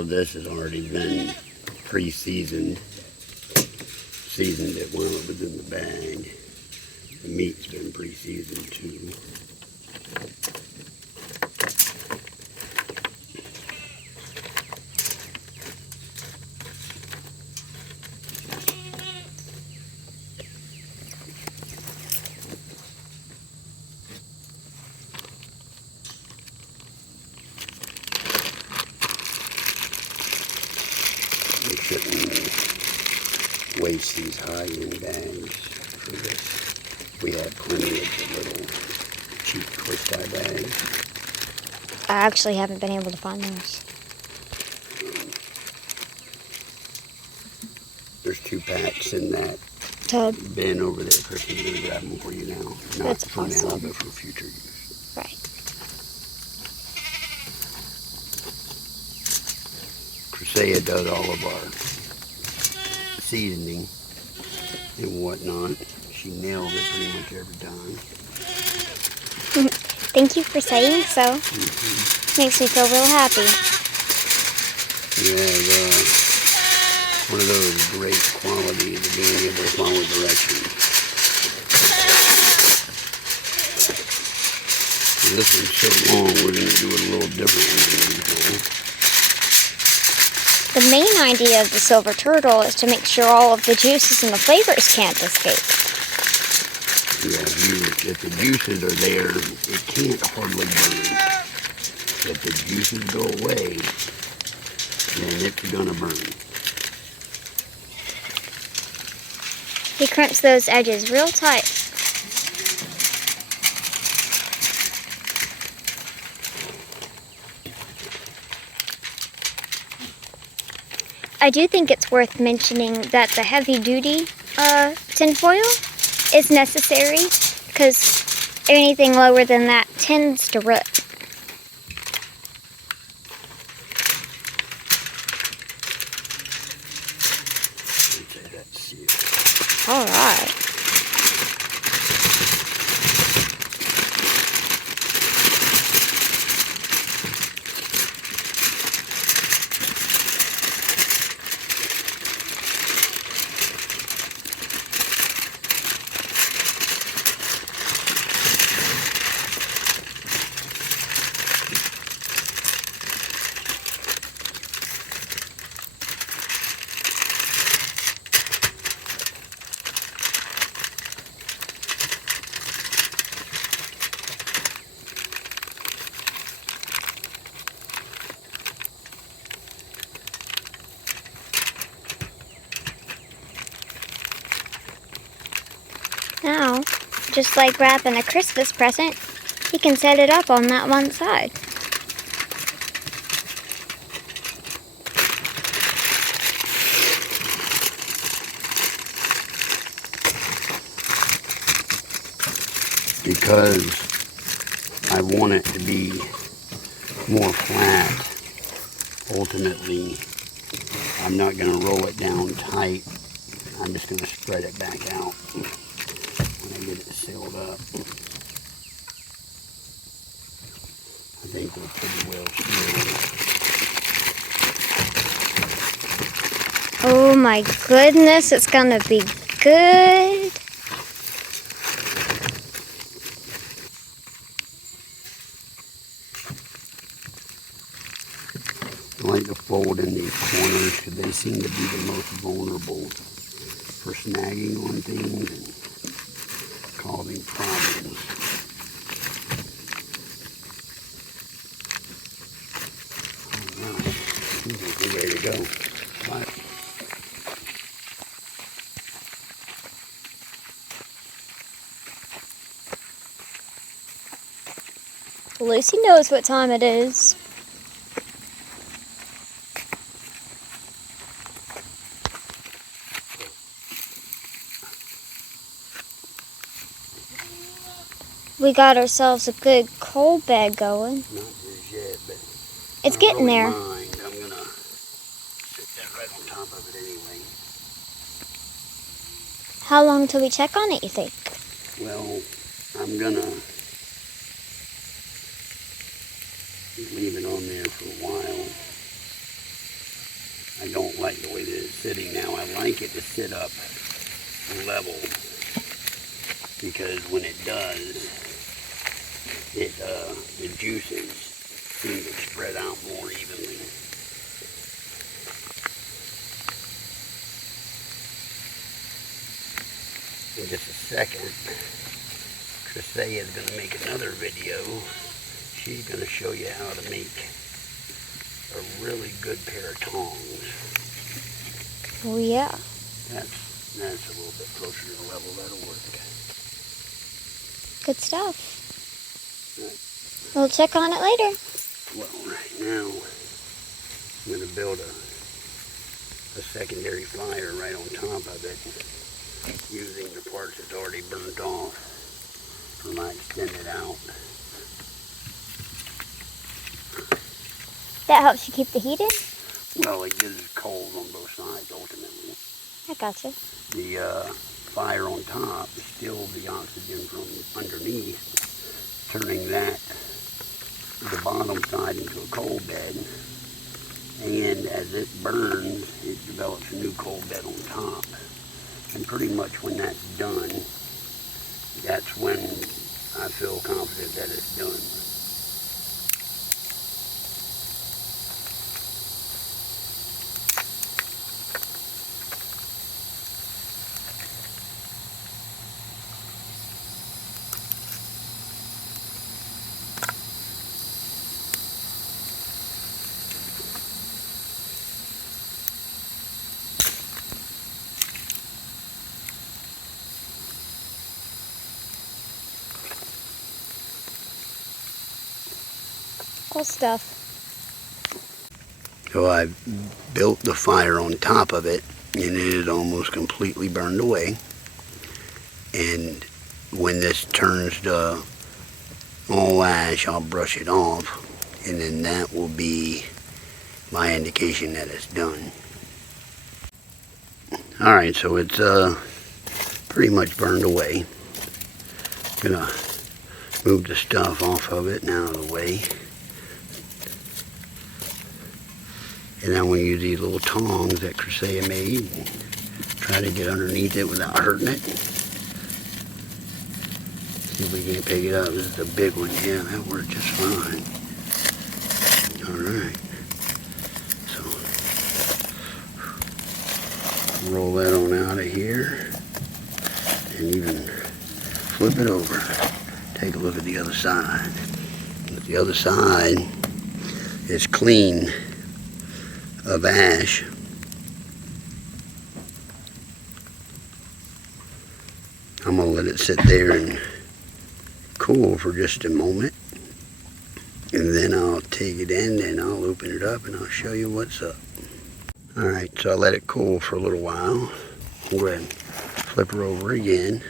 of this has already been pre-seasoned. Seasoned it when it was in the bag. The meat's been pre-seasoned too. We shouldn't waste these high-end bags for this. We have plenty of the little cheap twist tie bags. I actually haven't been able to find those. There's 2 packs in that Tub. bin over there. Chris is going to grab them for you now. Not That's for awesome. now, but for future use. Right. Crisea does all of our seasoning and whatnot. She nails it pretty much every time. Thank you for saying so. Makes me feel real happy. You have one of those great qualities of being able to follow directions. And this one's so long, we're going to do it a little differently than usual. The main idea of the silver turtle is to make sure all of the juices and the flavors can't escape. Yeah, if the juices are there, it can't hardly burn. If the juices go away, then it's gonna burn. He crimps those edges real tight. I do think it's worth mentioning that the heavy-duty tinfoil is necessary because anything lower than that tends to rip. Okay, that's it. All right. Now, just like wrapping a Christmas present, you can set it up on that one side. Because I want it to be more flat, ultimately, I'm not going to roll it down tight. I'm just going to spread it back out when I get it sealed up. I think we're pretty well sealed. Oh my goodness, it's gonna be good. I like to fold in these corners because they seem to be the most vulnerable for snagging on things and causing problems. Alright, I think we're ready to go. Bye. Lucy knows what time it is. We got ourselves a good coal bed going. Not just yet, but It's getting there. I'm gonna sit that right on top of it anyway. How long till we check on it, you think? Well, I'm gonna leave it on there for a while. I don't like the way that it's sitting now. I like it to sit up level, because when it does, the juices seem to spread out more evenly. In just a second, Chrissy is going to make another video. She's going to show you how to make a really good pair of tongs. Oh yeah. That's a little bit closer to the level. That'll work. Good stuff. Right. We'll check on it later. Well, right now, I'm going to build a secondary fire right on top of it, using the parts that's already burnt off for my extended out. That helps you keep the heat in? Well, it gives it cold on both sides, ultimately. I gotcha. The fire on top is still the oxygen from underneath, turning that, the bottom side, into a coal bed. And as it burns, it develops a new coal bed on top. And pretty much when that's done, that's when I feel confident that it's done. Cool stuff. So I built the fire on top of it, and it is almost completely burned away. And when this turns to all ash, I'll brush it off, and then that will be my indication that it's done. Alright, so it's pretty much burned away. Gonna move the stuff off of it and out of the way. And I'm going to use these little tongs that Chrissy made and try to get underneath it without hurting it. See if we can't pick it up. This is a big one. Yeah, that worked just fine. Alright. So, roll that on out of here. And even flip it over. Take a look at the other side. The other side is clean of ash. I'm going to let it sit there and cool for just a moment, and then I'll take it in and I'll open it up and I'll show you what's up. Alright, so I let it cool for a little while. I'll go ahead and flip her over again.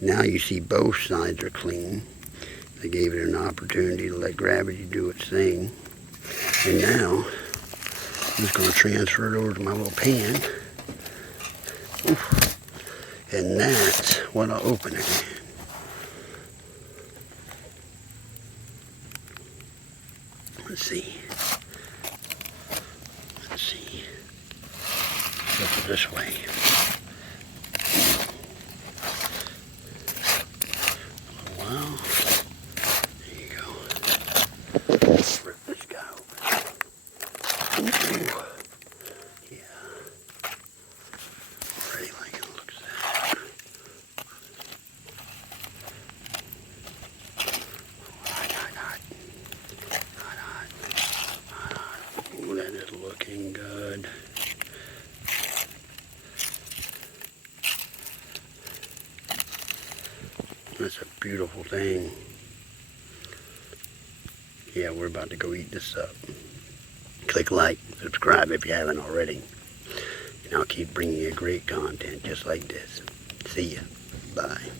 Now you see both sides are clean. I gave it an opportunity to let gravity do its thing. And now I'm just going to transfer it over to my little pan. Oof. And that's when I'll open it. Let's see. Flip it this way. A little while. There you go. Rip this guy open. Yeah. Already like it looks there. Oh, that is looking good. That's a beautiful thing. Yeah, we're about to go eat this up. Click like, subscribe if you haven't already. And I'll keep bringing you great content just like this. See ya. Bye.